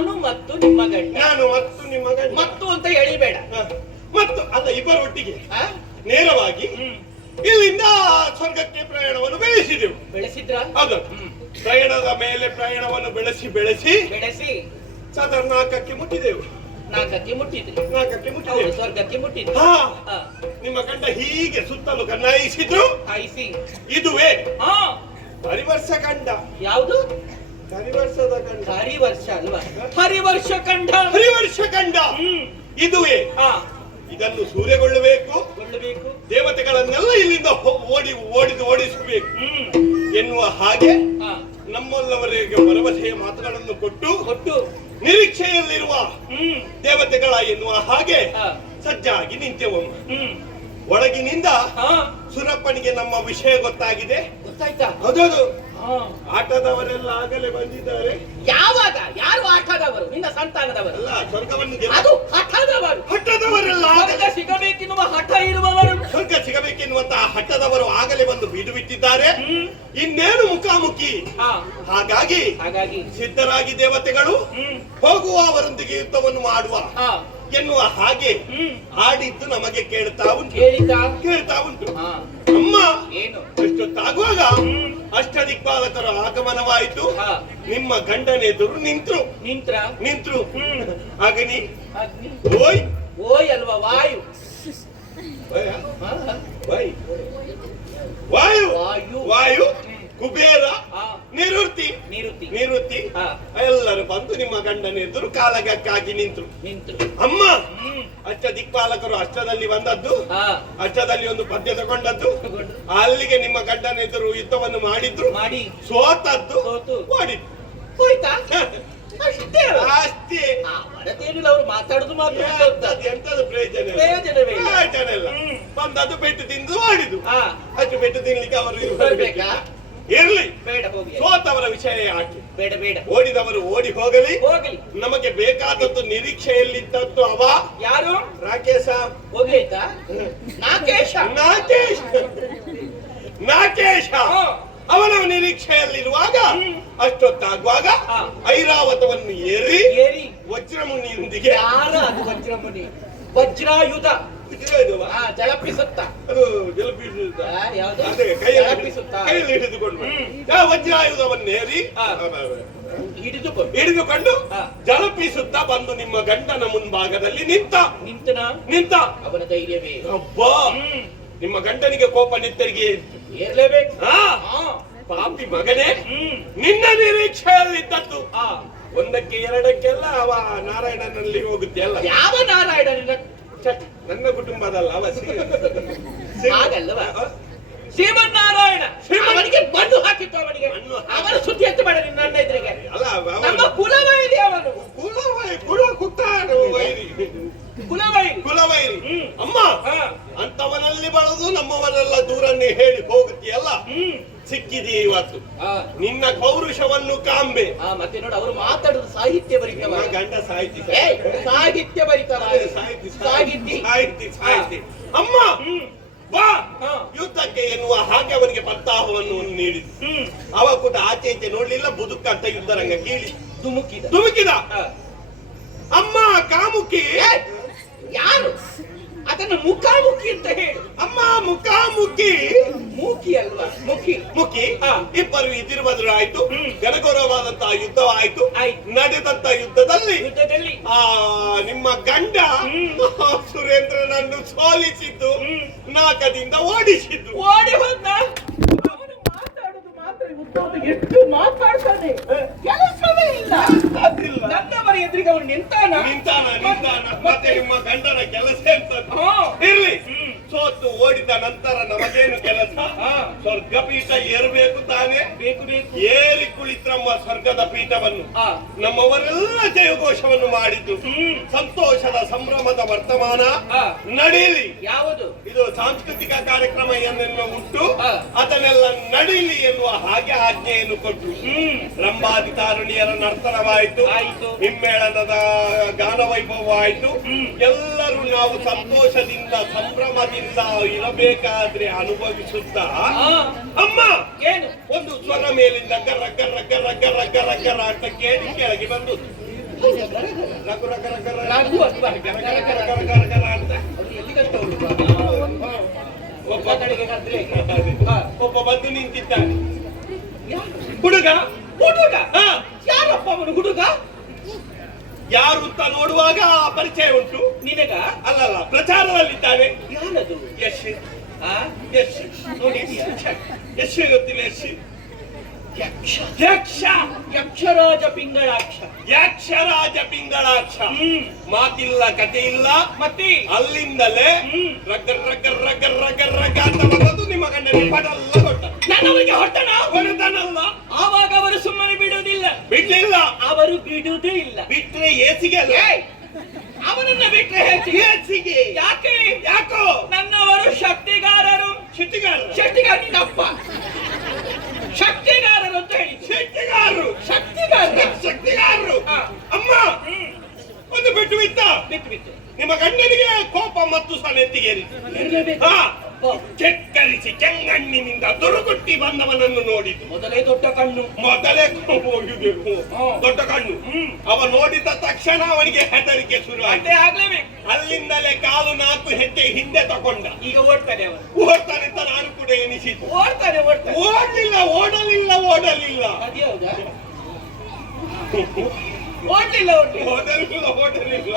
ನಾನು ಮತ್ತು ನಿಮ್ಮ ಗಂಡ. ನಾನು ಮತ್ತು ನಿಮ್ಮ ಗಂಡ. ಮತ್ತು ಅಂತ ಎಳಿಬೇಡ. ಮತ್ತು ಅಲ್ಲ, ಇಬ್ಬರೊಟ್ಟಿಗೆ ನೇರವಾಗಿ ಇಲ್ಲಿಂದ ಸ್ವರ್ಗಕ್ಕೆ ಪ್ರಯಾಣವನ್ನು ಬೆಳೆಸಿದೆವು. ಬೆಳೆಸಿದ್ರ? ಹೌದು. ಪ್ರಯಾಣದ ಮೇಲೆ ಪ್ರಯಾಣವನ್ನು ಬೆಳೆಸಿ ಬೆಳೆಸಿ ಬೆಳೆಸಿ ಸಾಧಾರಣ 4ಕ್ಕೆ ಮುಟ್ಟಿದೆವು. 4ಕ್ಕೆ ಮುಟ್ಟಿದ್ರಿ. 4ಕ್ಕೆ ಮುಟ್ಟಿದೆವು. ಸ್ವರ್ಗಕ್ಕೆ ಮುಟ್ಟಿದ್ರಿ. ನಿಮ್ಮ ಗಂಡ ಹೀಗೆ ಸುತ್ತಲೂ ಕಣ್ಣಾಯಿಸಿದ್ರು. ಆಯಿಸಿ. ಇದುವೇ ಹರಿವರ್ಷ ಕಂಡ. ಯಾವುದು? ಹರಿವರ್ಷದ ಕಂಡ. ಹರಿವರ್ಷ ಅಲ್ವಾ? ಹರಿವರ್ಷ ಕಂಡ. ಹರಿವರ್ಷ ಕಂಡ ಇದುವೇ. ಇದನ್ನು ಸೂರ್ಯಗೊಳ್ಳಬೇಕು, ದೇವತೆಗಳನ್ನೆಲ್ಲ ಇಲ್ಲಿಂದ ಓಡಿಸಬೇಕು ಎನ್ನುವ ಹಾಗೆ ನಮ್ಮಲ್ಲವರಿಗೆ ಭರವಸೆಯ ಮಾತುಗಳನ್ನು ಕೊಟ್ಟು ನಿರೀಕ್ಷೆಯಲ್ಲಿರುವ ದೇವತೆಗಳ ಎನ್ನುವ ಹಾಗೆ ಸಜ್ಜಾಗಿ ನಿಂತೆವಮ್ಮ. ಒಳಗಿನಿಂದ ಸುರಪ್ಪನಿಗೆ ನಮ್ಮ ವಿಷಯ ಗೊತ್ತಾಗಿದೆ. ಗೊತ್ತಾಯ್ತಾ? ಹೌದೌದು. ಆಟದವರೆಲ್ಲ ಆಗಲೇ ಬಂದಿದ್ದಾರೆ. ಯಾವಾಗ? ಯಾರು ಆಟದವರು? ನಿನ್ನ ಸಂತಾನದವರು ಅಲ್ಲ, ಸ್ವರ್ಗವನ್ನು ಅದು ಹಠದವರು. ಹಠದವರೆಲ್ಲ ಸ್ವರ್ಗ ಸಿಗಬೇಕೆನ್ನುವ ಹಠ ಇರುವವರು, ಸ್ವರ್ಗ ಸಿಗಬೇಕೆನ್ನುವಂತಹ ಹಠದವರು ಆಗಲೇ ಬಂದು ಬೀಡು ಬಿಟ್ಟಿದ್ದಾರೆ. ಇನ್ನೇನು ಮುಖಾಮುಖಿ. ಹಾಗಾಗಿ ಸಿದ್ಧರಾಗಿ ದೇವತೆಗಳು ಹೋಗುವವರೊಂದಿಗೆ ಯುದ್ಧವನ್ನು ಮಾಡುವ ಎನ್ನುವ ಹಾಗೆ ಆಡಿದ್ದು ನಮಗೆ ಕೇಳ್ತಾ ಉಂಟು. ಅಮ್ಮ ಎಷ್ಟೊತ್ತಾಗುವಾಗ ಅಷ್ಟದಿಕ್ಪಾಲಕರ ಆಗಮನವಾಯಿತು. ನಿಮ್ಮ ಗಂಡನೆದುರು ನಿಂತ್ರು. ಅಗ್ನಿ ಓಯ್ ಅಲ್ವಾ? ವಾಯು ಕುಬೇರ ನಿವೃತ್ತಿ ಎಲ್ಲರೂ ಬಂದು ನಿಮ್ಮ ಗಂಡನೆದುರು ಕಾಲಗಕ್ಕಾಗಿ ನಿಂತರು. ಅಮ್ಮ ಅಷ್ಟದಿಕ್ಪಾಲಕರು ಅಷ್ಟದಲ್ಲಿ ಬಂದದ್ದು, ಅಷ್ಟದಲ್ಲಿ ಒಂದು ಪದ್ಯ ತಗೊಂಡದ್ದು, ಅಲ್ಲಿಗೆ ನಿಮ್ಮ ಗಂಡನೆದುರು ಯುದ್ಧವನ್ನು ಮಾಡಿದ್ರು. ಸೋತದ್ದು ಮಾಡಿದ್ದು ಹೋಯ್ತಾ? ಅಷ್ಟೇ. ಅವರು ಮಾತಾಡುದು ಮಾತ್ರ ಎಂತದು ಪ್ರಯೋಜನವೇ ಇಲ್ಲ. ಬಂದದ್ದು ಪೆಟ್ಟು ತಿಂದು ಮಾಡಿದ್ದು. ಅಷ್ಟು ಪೆಟ್ಟು ತಿನ್ಲಿಕ್ಕೆ ಅವರು ಬರ್ಬೇಕಾ? ಇರ್ಲಿ, ಸೋತವರ ವಿಷಯ ಯಾಕೆ? ಬೇಡ. ಓಡಿದವರು ಓಡಿ ಹೋಗಲಿ. ನಮಗೆ ಬೇಕಾದದ್ದು ನಿರೀಕ್ಷೆಯಲ್ಲಿದ್ದದ್ದು ಅವ ಯಾರು? ರಾಕೇಶ. ಹೋಗ್ಲಿತಾ? ನಾಕೇಶ ಅವನ ನಿರೀಕ್ಷೆಯಲ್ಲಿರುವಾಗ ಅಷ್ಟೊತ್ತಾಗುವಾಗ ಐರಾವತವನ್ನು ಏರಿ ವಜ್ರಮುನಿಯೊಂದಿಗೆ. ಅದು ವಜ್ರಮುನಿ? ವಜ್ರಾಯುಧ ಜಲಪಿಸುತ್ತ. ಅದು ಕೈಯಲ್ಲಿ ಹಿಡಿದುಕೊಂಡು ವಜ್ರಾಯುಧವನ್ನೇರಿ ಹಿಡಿದುಕೊಂಡು ಜಲಪಿಸುತ್ತ ಬಂದು ನಿಮ್ಮ ಗಂಡನ ಮುಂಭಾಗದಲ್ಲಿ ನಿಂತ. ಅವನ ಧೈರ್ಯವೇ ಅಬ್ಬಾ! ನಿಮ್ಮ ಗಂಡನಿಗೆ ಕೋಪ ನಿತ್ತರಿಗೆ ಏರ್ಲೇಬೇಕು. ಪಾಪಿ ಮಗನೇ, ನಿನ್ನ ನಿರೀಕ್ಷೆಯಲ್ಲಿದ್ದದ್ದು ಒಂದಕ್ಕೆ ಎರಡಕ್ಕೆಲ್ಲ ಅವ ನಾರಾಯಣನಲ್ಲಿ ಹೋಗುತ್ತೆ ಅಲ್ಲ. ಯಾವ ನಾರಾಯಣ? ನನ್ನ ಕುಟುಂಬದಲ್ಲ ಅವ ಹಾಗಲ್ಲವ? ಶ್ರೀಮನ್ನಾರಾಯಣ. ಅವನಿಗೆ ಮಣ್ಣು ಹಾಕಿತ್ತು. ಅವನ ಸುದ್ದಿ ಎತ್ತು ಬೇಡ ನನ್ನ ಎದುರಿಗೆ. ನಮ್ಮ ಕುಲವೈರಿ ಅವನು. ಕುಲವೈರಿ. ಅಮ್ಮ ಅಂತವನಲ್ಲಿ ಬಳದು ನಮ್ಮವರೆಲ್ಲ ದೂರನ್ನೇ ಹೇಳಿ ಹೋಗುತ್ತೀಯಲ್ಲ. ಸಿಕ್ಕಿದಿ ಇವತ್ತು ನಿನ್ನ ಪೌರುಷವನ್ನು ಕಾಂಬೆ. ಮತ್ತೆ ನೋಡಿ, ಅವರು ಮಾತಾಡುದು ಸಾಹಿತ್ಯ ಬರೀತವ. ಗಂಡ ಸಾಹಿತ್ಯ ಬರೀತವ. ಸಾಹಿತ್ಯ. ಅಮ್ಮ ಬಾ ಯುದ್ಧಕ್ಕೆ ಎನ್ನುವ ಹಾಗೆ ಅವನಿಗೆ ಪ್ರಸ್ತಾಪವನ್ನು ನೀಡಿದ್ದು. ಅವ ಕೂಡ ಆಚೆ ಈಚೆ ನೋಡ್ಲಿಲ್ಲ, ಬುದುಕ ಅಂತ ಯುದ್ಧರಂಗ ಕೀಳಿ ಧುಮುಕಿದ. ಅಮ್ಮ ಕಾಮುಕಿ. ಯಾರು? ಅದನ್ನು ಮುಖಾಮುಖಿ ಅಂತ ಹೇಳಿ. ಅಮ್ಮ ಮುಖಾಮುಖಿ. ಮುಖಿ ಅಲ್ವಾ? ಮುಖಿ. ಇಬ್ಬರು ಇದಿರುವುದ್ರು ಆಯ್ತು. ಘನಘೋರವಾದಂತಹ ಯುದ್ಧವಾಯ್ತು. ನಡೆದಂತ ಯುದ್ಧದಲ್ಲಿ ನಿಮ್ಮ ಗಂಡ ಸುರೇಂದ್ರನನ್ನು ಸೋಲಿಸಿದ್ದು, ನಾಕದಿಂದ ಓಡಿಸಿದ್ದು. ಓಡಿ ಹೋದ. ಮಾತಾಡುದು ಮಾತ್ರ ಎಷ್ಟು ಮಾತಾಡ್ತಾನೆ, ಕೆಲಸವೇ ಇಲ್ಲ. ನನ್ನವರ ಎದುರಿಗೆ ಅವನು ನಿಂತಾನ. ಮತ್ತೆ ನಿಮ್ಮ ಗಂಡನ ಕೆಲಸ ಎಂತದ್ದು? ಇರ್ಲಿ, ಸೋತು ಓಡಿದ ನಂತರ ನಮಗೇನು ಕೆಲಸ? ಸ್ವರ್ಗ ಪೀಠ ಏರಬೇಕು ತಾನೇ. ಬೇಕು. ಏರಿ ಕುಳಿತಮ್ಮ ಸ್ವರ್ಗದ ಪೀಠವನ್ನು ನಮ್ಮವರೆಲ್ಲ ಜಯಘೋಷವನ್ನು ಮಾಡಿದ್ದು. ಸಂತೋಷದ ಸಂಭ್ರಮದ ವರ್ತಮಾನ ನಡೀಲಿ. ಯಾವುದು? ಇದು ಸಾಂಸ್ಕೃತಿಕ ಕಾರ್ಯಕ್ರಮ ಏನೆಲ್ಲ ಉಂಟು, ಅದನ್ನೆಲ್ಲ ನಡೀಲಿ ಎನ್ನುವ ಹಾಗೆ ಆಜ್ಞೆಯನ್ನು ಕೊಟ್ಟು ರಂಭಾದಿ ತಾರುಣಿಯರ ನರ್ತನವಾಯಿತು. ಹಿಮ್ಮೇಳನದ ಗಾನ ವೈಭವವಾಯಿತು. ಎಲ್ಲರೂ ನಾವು ಸಂತೋಷದಿಂದ ಸಂಭ್ರಮದಿಂದ ಇರಬೇಕಾದ್ರೆ ಅನುಭವಿಸುತ್ತಾ ಅಮ್ಮ ಒಂದು ಸ್ವರ ಮೇಲಿಂದ ಗರ್ರ ಗರ್ರ ಗರ್ರ ಗರ್ರ ಗರ್ರ ಗರ್ರ ಅಂತ ಕೇಳಿ ಕೆಳಗೆ ಬಂದು ರಗು ರಗ ರಗ ರಗ ರಘು ಅಲ್ವಾ? ಗರ ಗರ ಗರ ಗರ ಗರ ಗರ ಅಂತ ಅದು ಎಲ್ಲಿ ಕಷ್ಟ ಉಂಟು? ಒಬ್ಬ ಕಡೆಗೆ ಕದ್ರೆ. ಒಬ್ಬ ಬಂದು ನಿಂತಿದ್ದಾನೆ. ಯಾರು? ಹುಡುಗ ಹುಡುಗ? ಹಾ, ಯಾರಪ್ಪ ಅವನು ಹುಡುಗ? ಯಾರು ಅಂತ ನೋಡುವಾಗ ಪರಿಚಯ ಉಂಟು ನಿನಗ? ಅಲ್ಲಲ್ಲ, ಪ್ರಚಾರದಲ್ಲಿದ್ದಾನೆ. ಯಾರದು? ಯಶ್ ಆ? ಯಶ್ ನೋಡಿದ್ಯಾ? ಯಶ್ ಗೊತ್ತಿಲ್ಲ. ಯಶ್ ಯಕ್ಷ. ಯಕ್ಷ ಯಕ್ಷರಾಜ ಪಿಂಗಳಾಕ್ಷ. ಯಕ್ಷರಾಜ ಪಿಂಗಳಾಕ್ಷ. ಮಾತಿಲ್ಲ ಕತೆ ಇಲ್ಲ. ಮತ್ತೆ ಅಲ್ಲಿಂದಲೇ ರಗ ರಗ ರಗ ರಗ ರಗ ಅಂತ ಬಂದದ್ದು ನಿಮ್ಮ ಗಂಡನಿಗೆ ಪಡಲ್ಲ ಕೊಟ್ಟ. ನನ್ನವರಿಗೆ ಹೊಟ್ಟಣ ಹೊರದನಲ್ಲ. ಆವಾಗ ಅವರು ಸುಮ್ಮನೆ ಬಿಡುವುದಿಲ್ಲ. ಬಿಡ್ಲಿಲ್ಲ. ಅವರು ಬಿಡುವುದೇ ಇಲ್ಲ. ಬಿಟ್ರೆ ಏಸಿಗೆ ಅಲ್ಲ. ಏಯ್! ಅವನನ್ನ ಬಿಟ್ರೆ ಹೆಚ್ಚಿಗೆ. ಏಸಿಗೆ. ಯಾಕೆ? ಯಾಕೋ? ನನ್ನವರು ಶಕ್ತಿಗಾರರು. ಶೆಟ್ಟಿಗಾರ. ಶಕ್ತಿಗಾರ ನಿನ್ನಪ್ಪ. ಶಕ್ತಿಗಾರರು ಅಂತ ಹೇಳಿ. ಶೆಟ್ಟಿಗಾರರು. ಶಕ್ತಿಗಾರ. ಶಕ್ತಿಗಾರರು. ಹಾ. ಅಮ್ಮ ಒಂದು ಬಿಟ್ಟು ಬಿತ್ತ. ಬಿಟ್ಟು ಬಿಟ್ಟು ನಿಮ್ಮ ಗಂಡನಿಗೆ ಕೋಪ ಮತ್ತು ಸಹ ನೆತ್ತಿಗೇರಿ. ಇರ್ಲೇಬೇಕು. ಹಾ, ಕೆಕ್ಕರಿಸಿ ಕೆಂಗಣ್ಣಿನಿಂದ ದುರುಗುಟ್ಟಿ ಬಂದವನನ್ನು ನೋಡಿತು. ಮೊದಲೇ ದೊಡ್ಡ ಕಣ್ಣು. ಮೊದಲೇ ದೊಡ್ಡ ಕಣ್ಣು. ಅವ ನೋಡಿದ ತಕ್ಷಣ ಅವನಿಗೆ ಹೆದರಿಕೆ ಶುರು ಅದೇ ಆಗ್ಲೇಬೇಕು. ಅಲ್ಲಿಂದಲೇ ಕಾಲು 4 ಹೆಜ್ಜೆ ಹಿಂದೆ ತಗೊಂಡ. ಈಗ ಓಡ್ತಾನೆ ಅವನು. ಓಡ್ತಾನೆ ಅಂತ ನಾನು ಕೂಡ ಎನಿಸಿತು. ಓಡ್ತಾನೆ. ಓಡ್ಲಿಲ್ಲ, ಓಡಲಿಲ್ಲ. ಅದೇ ಹೌದಾ? ಓಡ್ಲಿಲ್ಲ. ಓಡಲಿಲ್ಲ.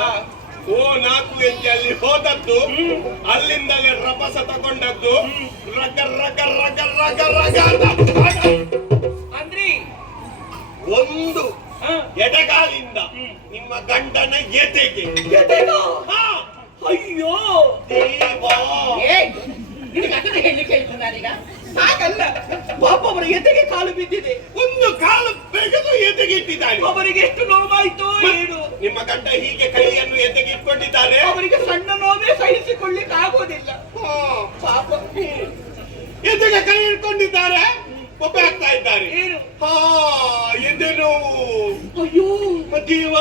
ಓ 4 ಹೆಜ್ಜೆ ಅಲ್ಲಿ ಹೋದದ್ದು. ಅಲ್ಲಿಂದಲೇ ರಭಸ ತಗೊಂಡದ್ದು. ರಗ ರಗ ರಗ ರಗ ರಗ ಅಂತ ಅಂದ್ರಿ ಒಂದು ಎಡಗಾಲಿಂದ ನಿಮ್ಮ ಗಂಡನ ಎದೆಗೆ. ಹಾ. ಅಯ್ಯೋ ದೇವಾ. ನಿನಗೆ ಅದನ್ನ ಹೇಳಲಿಕ್ಕೆ ಹೇಳ್ತು ನಾನೀಗ. ಹಾಗಲ್ಲ, ಪಾಪ ಅವರ ಎದೆಗೆ ಕಾಲು ಬಿದ್ದಿದೆ. ಒಂದು ಕಾಲು ತೆಗೆದು ಎದೆಗೆ ಇಟ್ಟಿದ್ದಾನೆ. ಅವರಿಗೆ ಎಷ್ಟು ನೋವಾಯ್ತು ಏನು? ನಿಮ್ಮ ಗಂಡ ಹೀಗೆ ಕೈಯನ್ನು ಎದೆಗೆ ಇಟ್ಕೊಂಡಿದ್ದಾರೆ. ಅವರಿಗೆ ಸಣ್ಣ ನೋವೇ ಸಹಿಸಿಕೊಳ್ಳಿಕ್ಕೆ ಆಗೋದಿಲ್ಲ. ಪಾಪ. ಎದೆಗೆ ಕೈ ಇಟ್ಕೊಂಡಿದ್ದಾರೆ. ಒಬ್ಬ ಆಗ್ತಾ ಇದ್ದಾರೆ. ಏನು? ಹಾ, ಎದೆ ನೋವು. ಅಯ್ಯೋ ಜೀವ.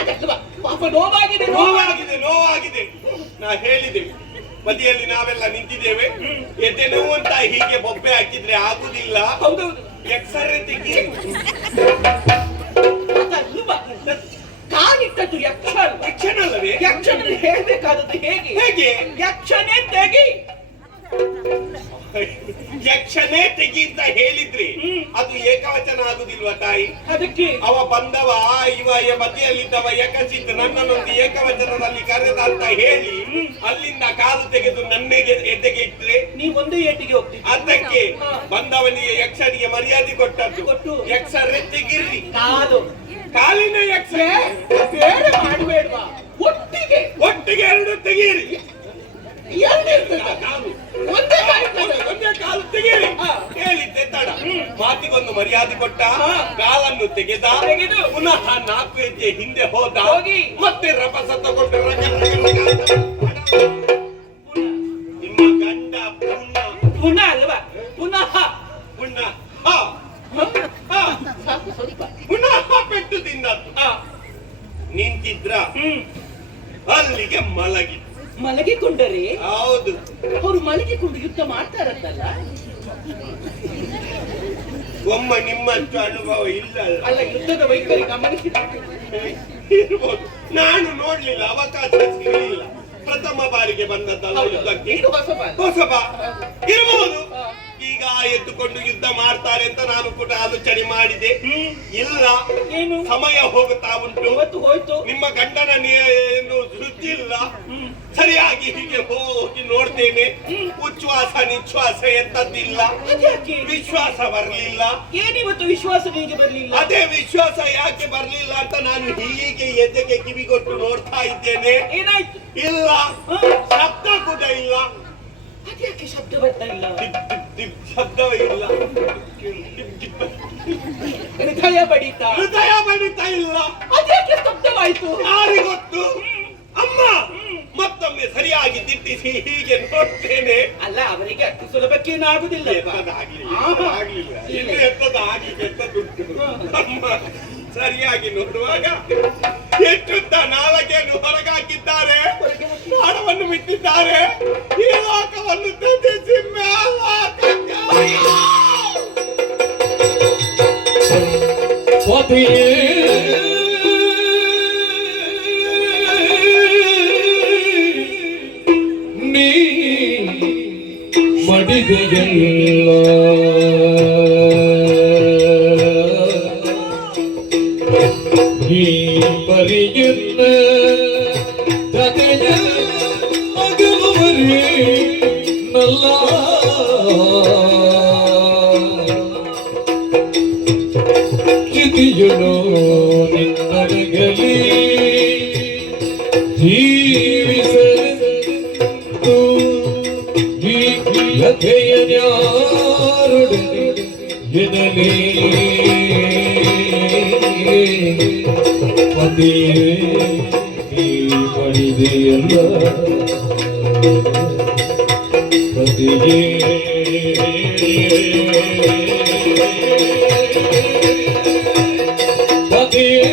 ಅದಲ್ವಾ, ಪಾಪ ನೋವಾಗಿದೆ. ನೋವಾಗಿದೆ. ನಾ ಹೇಳಿದೆ, ಬದಿಯಲ್ಲಿ ನಾವೆಲ್ಲ ನಿಂತಿದ್ದೇವೆ. ಎದೆ ನೋವು ಅಂತ ಹೀಗೆ ಬೊಬ್ಬೆ ಹಾಕಿದ್ರೆ ಆಗುದಿಲ್ಲ. ಹೌದೌದು. ಎಕ್ಸರೆ ತೆಗಿ. ಅದಲ್ವಾ, ಕಾಲಿಟ್ಟದ್ದು ಯಕ್ಷ ಅಲ್ವಾ? ಯಕ್ಷನಲ್ಲವೇ? ಯಕ್ಷನ ಹೇಳ್ಬೇಕಾದದ್ದು ಹೇಗೆ? ಹೇಗೆ? ಯಕ್ಷನೇ ತೆಗಿ. ಯಕ್ಷನೇ ತೆಗಿ ಅಂತ ಹೇಳಿದ್ರಿ, ಅದು ಏಕವಚನ ಆಗುದಿಲ್ವಾ ತಾಯಿ? ಅದಕ್ಕೆ ಅವ ಬಂದವ, ಇವ ಬದಿಯಲ್ಲಿದ್ದವ ಯಕಚಿತ್ ನನ್ನನ್ನೊಂದು ಏಕವಚನದಲ್ಲಿ ಕರೆದ ಅಂತ ಹೇಳಿ ಅಲ್ಲಿಂದ ಕಾಲು ತೆಗೆದು ನನ್ನೆಗೆ ಎದೆಗೆ ಇಟ್ರೆ ನೀವೊಂದು ಏಟಿಗೆ ಹೋಗ್ತೀವಿ. ಅದಕ್ಕೆ ಬಂದವನಿಗೆ ಯಕ್ಷನಿಗೆ ಮರ್ಯಾದೆ ಕೊಟ್ಟದ್ದು. ಯಕ್ಷ ತೆಗಿರ್ರಿ. ಕಾಲಿನ ಯಕ್ಷ ಬೇರೆ ಮಾಡಬೇಡ್ವಾ, ಒಟ್ಟಿಗೆ ಒಟ್ಟಿಗೆ 2 ತೆಗೀರಿ. ಕಾಲು ಒಂದೇ ಕಾಲು ತೆಗೀರಿ. ಹೇಳಿದ್ದೆ ತಡ. ಮಾತಿಗೊಂದು ಮರ್ಯಾದೆ ಕೊಟ್ಟ. ಕಾಲನ್ನು ತೆಗೆದು ಪುನಃ 4 ಹೆಜ್ಜೆ ಹಿಂದೆ ಹೋದ. ಮತ್ತೆ ರಭಸ ತಗೊಂಡು ನಿಮ್ಮ ಗಂಡ ಪುನಃ ಅಲ್ವಾ? ಪುನಃ ಪೆಟ್ಟು ತಿಂದದ್ದು. ನಿಂತಿದ್ರ ಅಲ್ಲಿಗೆ ಮಲಗಿಕೊಂಡರೆ? ಹೌದು. ಅವರು ಮಲಗಿಕೊಂಡು ಯುದ್ಧ ಮಾಡ್ತಾರತ್ತಲ್ಲ. ಒಮ್ಮ ನಿಮ್ಮಷ್ಟು ಅನುಭವ ಇಲ್ಲ ಅಲ್ಲ, ಯುದ್ಧದ ವೈಖರಿ ಗಮನಿಸಿದ ಇರ್ಬೋದು. ನಾನು ನೋಡ್ಲಿಲ್ಲ, ಅವಕಾಶ ಸಿಗಲಿಲ್ಲ. ಪ್ರಥಮ ಬಾರಿಗೆ ಬಂದದ್ದಲ್ಲ ಯುದ್ಧಕ್ಕೆ. ಹೊಸಬ ಇರ್ಬೋದು. ಈಗ ಎದ್ದುಕೊಂಡು ಯುದ್ಧ ಮಾಡ್ತಾರೆ ಅಂತ ನಾನು ಕೂಡ ಆಲೋಚನೆ ಮಾಡಿದೆ. ಇಲ್ಲ, ಏನು ಸಮಯ ಹೋಗುತ್ತಾ ಉಂಟು. ಇವತ್ತು ಹೋಯ್ತು. ನಿಮ್ಮ ಗಂಡನ ಏನು ಸುದ್ದಿ ಇಲ್ಲ. ಸರಿಯಾಗಿ ಹೀಗೆ ಹೋಗಿ ನೋಡ್ತೇನೆ. ಉಚ್ಛ್ವಾಸ ನಿಶ್ವಾಸ ಎಂತದ್ದಿಲ್ಲ. ವಿಶ್ವಾಸ ಬರ್ಲಿಲ್ಲ. ಏನಿವತ್ತು ವಿಶ್ವಾಸ ಹೇಗೆ ಬರ್ಲಿಲ್ಲ? ಅದೇ ವಿಶ್ವಾಸ ಯಾಕೆ ಬರ್ಲಿಲ್ಲ ಅಂತ ನಾನು ಹೀಗೆ ಎದೆಗೆ ಕಿವಿಗೊಟ್ಟು ನೋಡ್ತಾ ಇದ್ದೇನೆ. ಏನಾಯ್ತು? ಇಲ್ಲ, ಶಬ್ದ ಕೂಡ ಇಲ್ಲ. ಅದ್ಯಾಕೆ ಶಬ್ದ ಬರ್ತಾ ಇಲ್ಲ? ಶಬ್ದವೇ ಇಲ್ಲ. ಹೃದಯ ಬಡಿತಾ ಇಲ್ಲ. ಅದ್ಯಾಕೆ ಸ್ತಬ್ಧವಾಯ್ತು? ಯಾರಿಗೊತ್ತು? ಅಮ್ಮ ಮತ್ತೊಮ್ಮೆ ಸರಿಯಾಗಿ ದಿಟ್ಟಿಸಿ ಹೀಗೆ ನೋಡ್ತೇನೆ. ಅಲ್ಲ, ಅವರಿಗೆ ಅಷ್ಟು ಸುಲಭಕ್ಕೇನು ಆಗುದಿಲ್ಲ. ಅಮ್ಮ ಸರಿಯಾಗಿ ನೋಡುವಾಗ ಎಷ್ಟುದ್ದ ನಾಲಗೆಯನ್ನು ಹೊರಗಾಕಿದ್ದಾರೆ. ಪ್ರಾಣವನ್ನು ಬಿಟ್ಟಿದ್ದಾರೆ. ಈ ಲೋಕವನ್ನು ತ್ಯಜಿಸಿ ಮೇಲೋಕಕ್ಕೆ ಮಾಡಿದೆಯಲ್ಲ ಈ ಪರಿಯನ್ನ ಜತೆಯ ಮಗನುವರೇ ನಲ್ಲ ಚಿತಿಯನು ನಿನ್ನಗಲಿ ಜೀವಿಸಲು ಈ ಯಥೆಯನ್ಯಾರೊಡನೆ ಎನಲೇ ಪತಿಯೇ ನೀ ಮಾಡಿದೆಯಲ್ಲ ಪತಿಯೇ ಪತಿಯೇ